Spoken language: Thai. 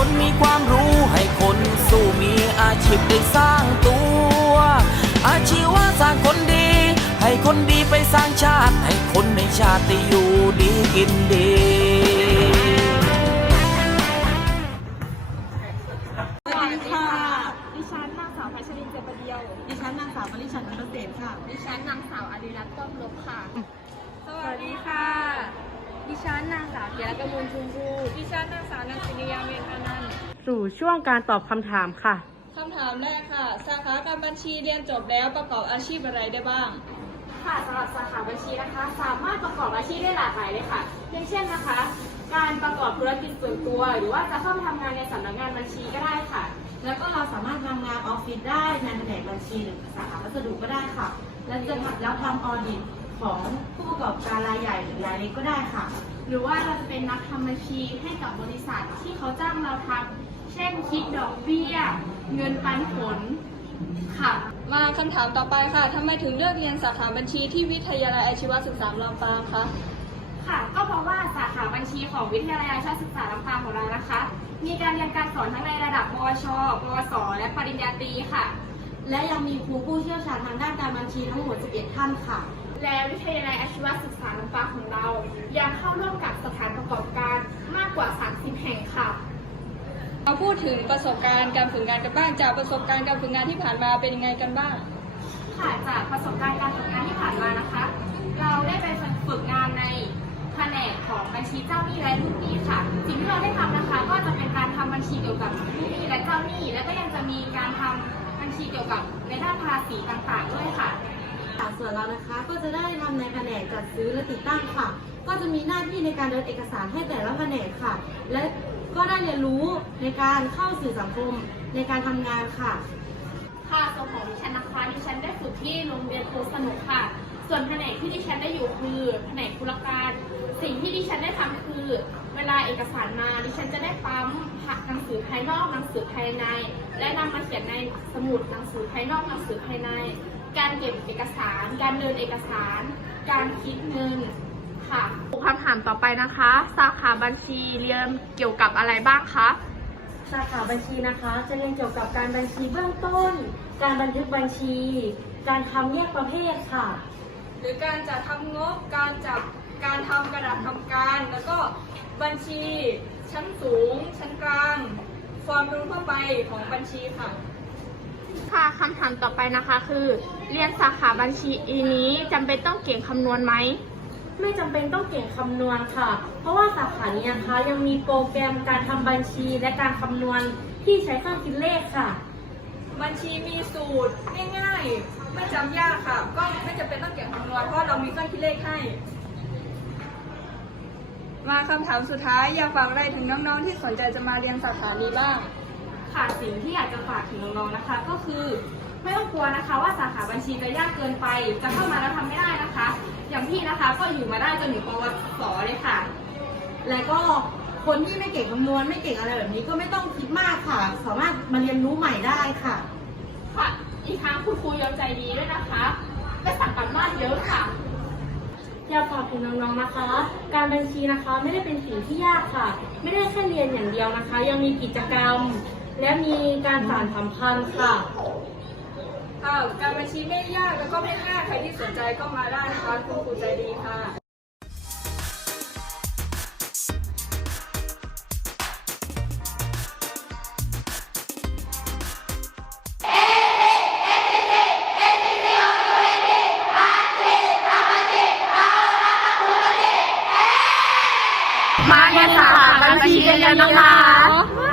คนมีความรู้ให้คนสู้มีอาชีพได้สร้างตัว อาชีวะสร้างคนดี ให้คนดีไปสร้างชาติ ให้คนในชาติได้อยู่ดีกินดีสวัสดีค่ะ ดิฉันนางสาวพัชรินเจประเดียว ดิฉันนางสาวปริชันอันเกษมค่ะ ดิฉันนางสาวอดิรัตน์ต้อมลบค่ะ สวัสดีค่ะ ดิฉันนางสาวเกียรติกมลชุมพูดิฉันนางสาวนันทินียาเมธานันท์สู่ช่วงการตอบคำถามค่ะ คำถามแรกค่ะ สาขาการบัญชีเรียนจบแล้วประกอบอาชีพอะไรได้บ้าง ค่ะสำหรับสาขาบัญชีนะคะ สามารถประกอบอาชีพได้หลากหลายเลยค่ะอย่างเช่นนะคะ การประกอบธุรกิจส่วนตัว หรือว่าจะเข้ามาทำงานในสำนักงานบัญชีก็ได้ค่ะ แล้วก็เราสามารถทำงานออฟฟิศได้ในแผนกบัญชีหรือสาขาพัสดุก็ได้ค่ะ และจะรับทำออดิต ของผู้ประกอบการรายใหญ่หรือรายเล็กก็ได้ค่ะ หรือว่าเราจะเป็นนักทำบัญชีให้กับบริษัทที่เขาจ้างเราทำเช่นคิดดอกเบี้ย เงินปันผลค่ะ มาคำถามต่อไปค่ะทำไมถึงเลือกเรียนสาขาบัญชีที่วิทยาลัยอาชีวศึกษาลำปางคะค่ะก็เพราะว่าสาขาบัญชีของวิทยาลัยอาชีวศึกษาลำปางของเรานะคะ มีการเรียนการสอนทั้งในระดับปวชปวส และปริญญาตรีค่ะ และยังมีครูผู้เชี่ยวชาญทางด้านการบัญชีทั้งหมด 11 ท่านค่ะ และวิทยาลัยอาชีวศึกษาลำปางของเรา ยังเข้าร่วมกับสถานประกอบการมากกว่า 30 แห่งค่ะมาพูดถึงประสบการณ์การฝึกงานกันบ้างจากประสบการณ์การฝึกงานที่ผ่านมาเป็นยังไงกันบ้าง ค่ะจากประสบการณ์การฝึกงานที่ผ่านมานะคะ เราได้ไปฝึกงานในแผนกของบัญชีเจ้าหนี้และลูกหนี้ค่ะ สิ่งที่เราได้ทำนะคะ ก็จะเป็นการทำบัญชีเกี่ยวกับลูกหนี้และเจ้าหนี้ และก็ยังจะมีการทำบัญชีเกี่ยวกับในด้านภาษีต่างๆด้วยค่ะ ส่วนเรานะคะก็จะได้ทำในแผนกจัดซื้อและติดตั้งค่ะ ก็จะมีหน้าที่ในการเดินเอกสารให้แต่ละแผนกค่ะ และก็ได้เรียนรู้ในการเข้าสู่อสังคมในการทำงานค่ะ ค่ะส่วนของดิฉันนะคะดิฉันได้ฝึกที่โรงเรียนโคสนุกค่ะ ส่วนแผนกที่ดิฉันได้อยู่คือแผนกธุรการ สิ่งที่ดิฉันได้ทำคือเวลาเอกสารมาดิฉันจะได้ปั๊มหนังสือภายนอกหนังสือภายใน และนำมาเขียนในสมุดหนังสือภายนอกหนังสือภายใน การเก็บเอกสาร การเดินเอกสาร การคิดเงินค่ะคำถามต่อไปนะคะ สาขาบัญชีเรียนเกี่ยวกับอะไรบ้างคะ สาขาบัญชีนะคะ จะเรียนเกี่ยวกับการบัญชีเบื้องต้น การบันทึกบัญชี การทำแยกประเภทค่ะ หรือการจัดทำงบ การจับ การทำกระดาษทำการ แล้วก็บัญชีชั้นสูง ชั้นกลาง ความรู้ทั่วไปของบัญชีค่ะ ค่ะคำถามต่อไปนะคะคือ เรียนสาขาบัญชีอีนี้จำเป็นต้องเก่งคำนวณไหม ไม่จำเป็นต้องเก่งคำนวณค่ะ เพราะว่าสาขานี้นะคะยังมีโปรแกรมการทำบัญชีและการคำนวณที่ใช้เครื่องคิดเลขค่ะ บัญชีมีสูตรง่ายๆ ไม่จำยากค่ะ ก็ไม่จำเป็นต้องเก่งคำนวณเพราะเรามีเครื่องคิดเลขให้ มาคำถามสุดท้ายอยากฝากอะไรถึงน้องๆที่สนใจจะมาเรียนสาขานี้บ้าง ค่ะสิ่งที่อยากจะฝากถึงน้องๆนะคะ ก็คือไม่ต้องกลัวนะคะ ว่าสาขาบัญชีจะยากเกินไป จะเข้ามาแล้วทำไม่ได้นะคะ อย่างพี่นะคะก็อยู่มาได้จนถึงปวสเลยค่ะ และก็คนที่ไม่เก่งคำนวณไม่เก่งอะไรแบบนี้ก็ไม่ต้องคิดมากค่ะ สามารถมาเรียนรู้ใหม่ได้ค่ะ ค่ะ อีกครั้งคุณครูยอมใจดีด้วยนะคะและสั่งการบ้านเยอะค่ะอยากฝากถึงน้องๆนะคะ การบัญชีนะคะไม่ได้เป็นสิ่งที่ยากค่ะ ไม่ได้แค่เรียนอย่างเดียวนะคะ ยังมีกิจกรรม และมีการสานสัมพันธ์ค่ะ ค่ะการบัญชีไม่ยากแล้วก็ไม่ง่ายใครที่สนใจก็มาได้นะคะคุณครูใจดีค่ะมาเรียนสาขาบัญชีกันแล้วนะคะ